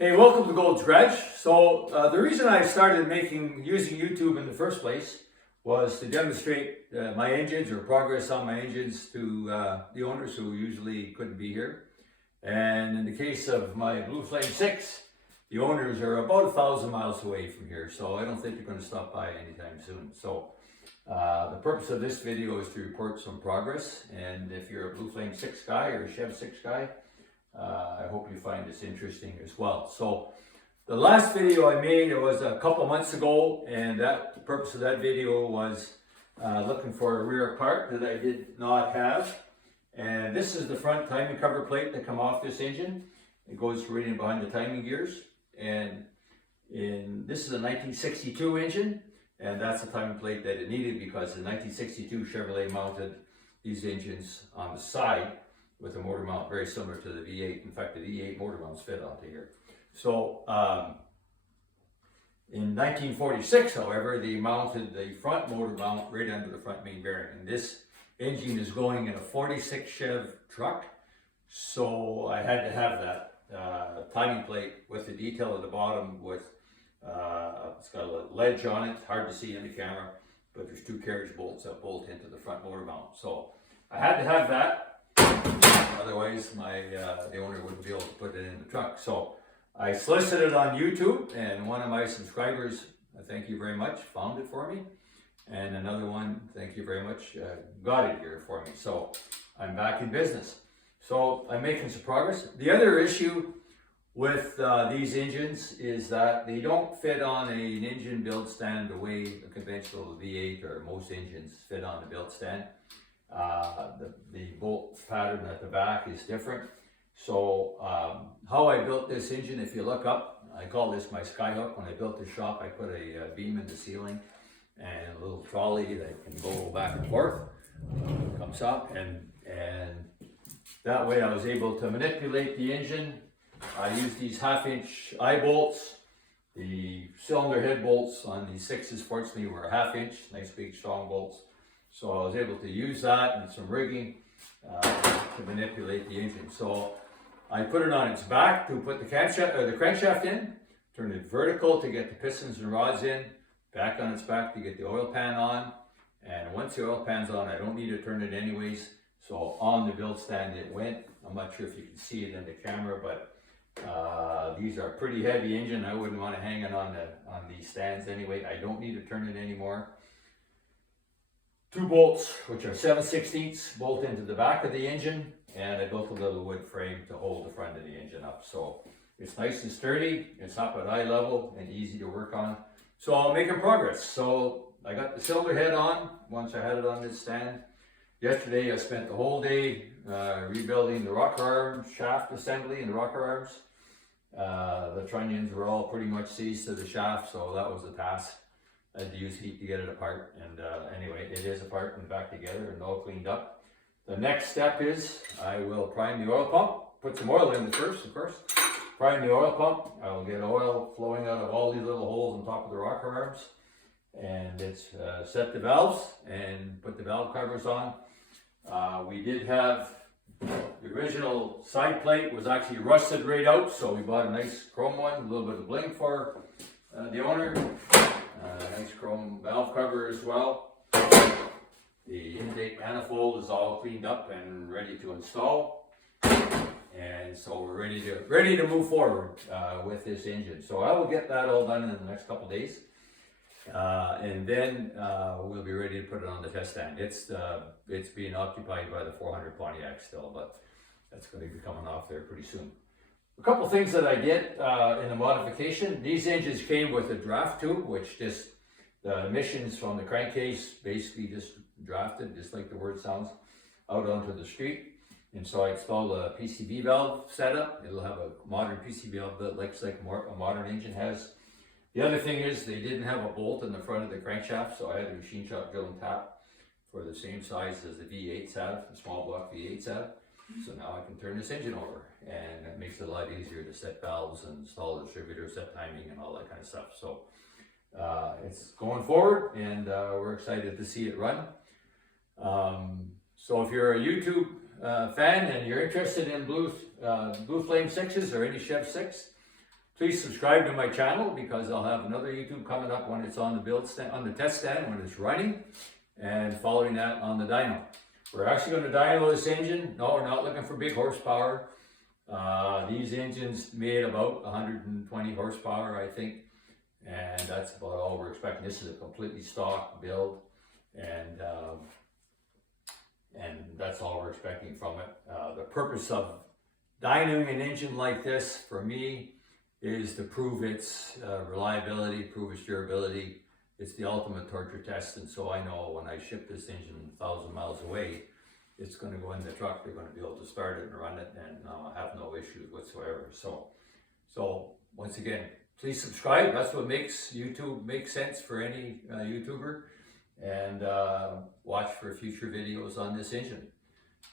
Hey, welcome to Gold's Garage. So the reason I started using YouTube in the first place was to demonstrate my engines or progress on my engines to the owners who usually couldn't be here. And in the case of my Blue Flame 6, the owners are about 1,000 miles away from here, so I don't think they're going to stop by anytime soon. So the purpose of this video is to report some progress, and if you're a Blue Flame 6 guy or a Chev 6 guy, I hope you find this interesting as well. So the last video I made, it was a couple months ago, and the purpose of that video was looking for a rear part that I did not have. And this is the front timing cover plate that come off this engine. It goes right in behind the timing gears. And this is a 1962 engine, and that's the timing plate that it needed because the 1962 Chevrolet mounted these engines on the side with a motor mount very similar to the V8. In fact, the V8 motor mounts fit onto here. So in 1946, however, they mounted the front motor mount right under the front main bearing. And this engine is going in a 46 Chev truck. So I had to have that timing plate with the detail at the bottom with, it's got a ledge on it, hard to see in the camera, but there's two carriage bolts that bolt into the front motor mount. So I had to have that. Otherwise, the owner wouldn't be able to put it in the truck. So I solicited on YouTube, and one of my subscribers, thank you very much, found it for me. And another one, thank you very much, got it here for me. So I'm back in business. So I'm making some progress. The other issue with these engines is that they don't fit on an engine build stand the way a conventional V8 or most engines fit on the build stand. The bolt pattern at the back is different. So how I built this engine, if you look up, I call this my skyhook. When I built the shop, I put a beam in the ceiling and a little trolley that can go back and forth, comes up, and that way I was able to manipulate the engine. I used these 1/2-inch eye bolts. The cylinder head bolts on these 6s fortunately were a 1/2 inch, nice big strong bolts. So I was able to use that and some rigging to manipulate the engine. So I put it on its back to put the crankshaft in, turn it vertical to get the pistons and rods in, back on its back to get the oil pan on. And once the oil pan's on, I don't need to turn it anyways. So on the build stand it went. I'm not sure if you can see it in the camera, but these are pretty heavy engine. I wouldn't want to hang it on these stands anyway. I don't need to turn it anymore. Two bolts, which are 7/16, bolt into the back of the engine, and I built a little wood frame to hold the front of the engine up. So it's nice and sturdy, it's up at eye level and easy to work on. So I'm making progress. So I got the cylinder head on once I had it on this stand. Yesterday I spent the whole day rebuilding the rocker arm shaft assembly and the rocker arms. The trunnions were all pretty much seized to the shaft, so that was the task. I had to use heat to get it apart, and anyway, it is apart and back together and all cleaned up. The next step is I will prime the oil pump, put some oil in it first, of course. Prime the oil pump. I'll get oil flowing out of all these little holes on top of the rocker arms, and it's set the valves and put the valve covers on. We did have the original side plate was actually rusted right out, so we bought a nice chrome one, a little bit of bling for the owner. Nice chrome valve cover as well. The intake manifold is all cleaned up and ready to install, and so we're ready to move forward with this engine. So I will get that all done in the next couple days, and then we'll be ready to put it on the test stand. It's being occupied by the 400 Pontiac still, but that's going to be coming off there pretty soon. A couple things that I did in the modification. These engines came with a draft tube, which just the emissions from the crankcase basically just drafted, just like the word sounds, out onto the street. And so I installed a PCV valve setup. It'll have a modern PCV valve that looks like a modern engine has. The other thing is they didn't have a bolt in the front of the crankshaft, so I had a machine shop drill and tap for the same size as the V8s have, the small block V8s have. So now I can turn this engine over, and it makes it a lot easier to set valves and install a distributor, set timing and all that kind of stuff. So it's going forward, and we're excited to see it run. So if you're a YouTube fan and you're interested in Blue Flame 6s or any Chev 6, Please subscribe to my channel because I'll have another YouTube coming up when it's on the build stand, on the test stand, when it's running, and following that on the dyno. We're actually going to dyno this engine. No, we're not looking for big horsepower. These engines made about 120 horsepower, I think, and that's about all we're expecting. This is a completely stock build, and that's all we're expecting from it. The purpose of dynoing an engine like this, for me, is to prove its reliability, prove its durability. It's the ultimate torture test, and so I know when I ship this engine 1,000 miles away, it's going to go in the truck. They're going to be able to start it and run it and have no issues whatsoever. So once again, please subscribe. That's what makes YouTube make sense for any YouTuber, and watch for future videos on this engine.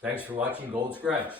Thanks for watching Gold's Garage.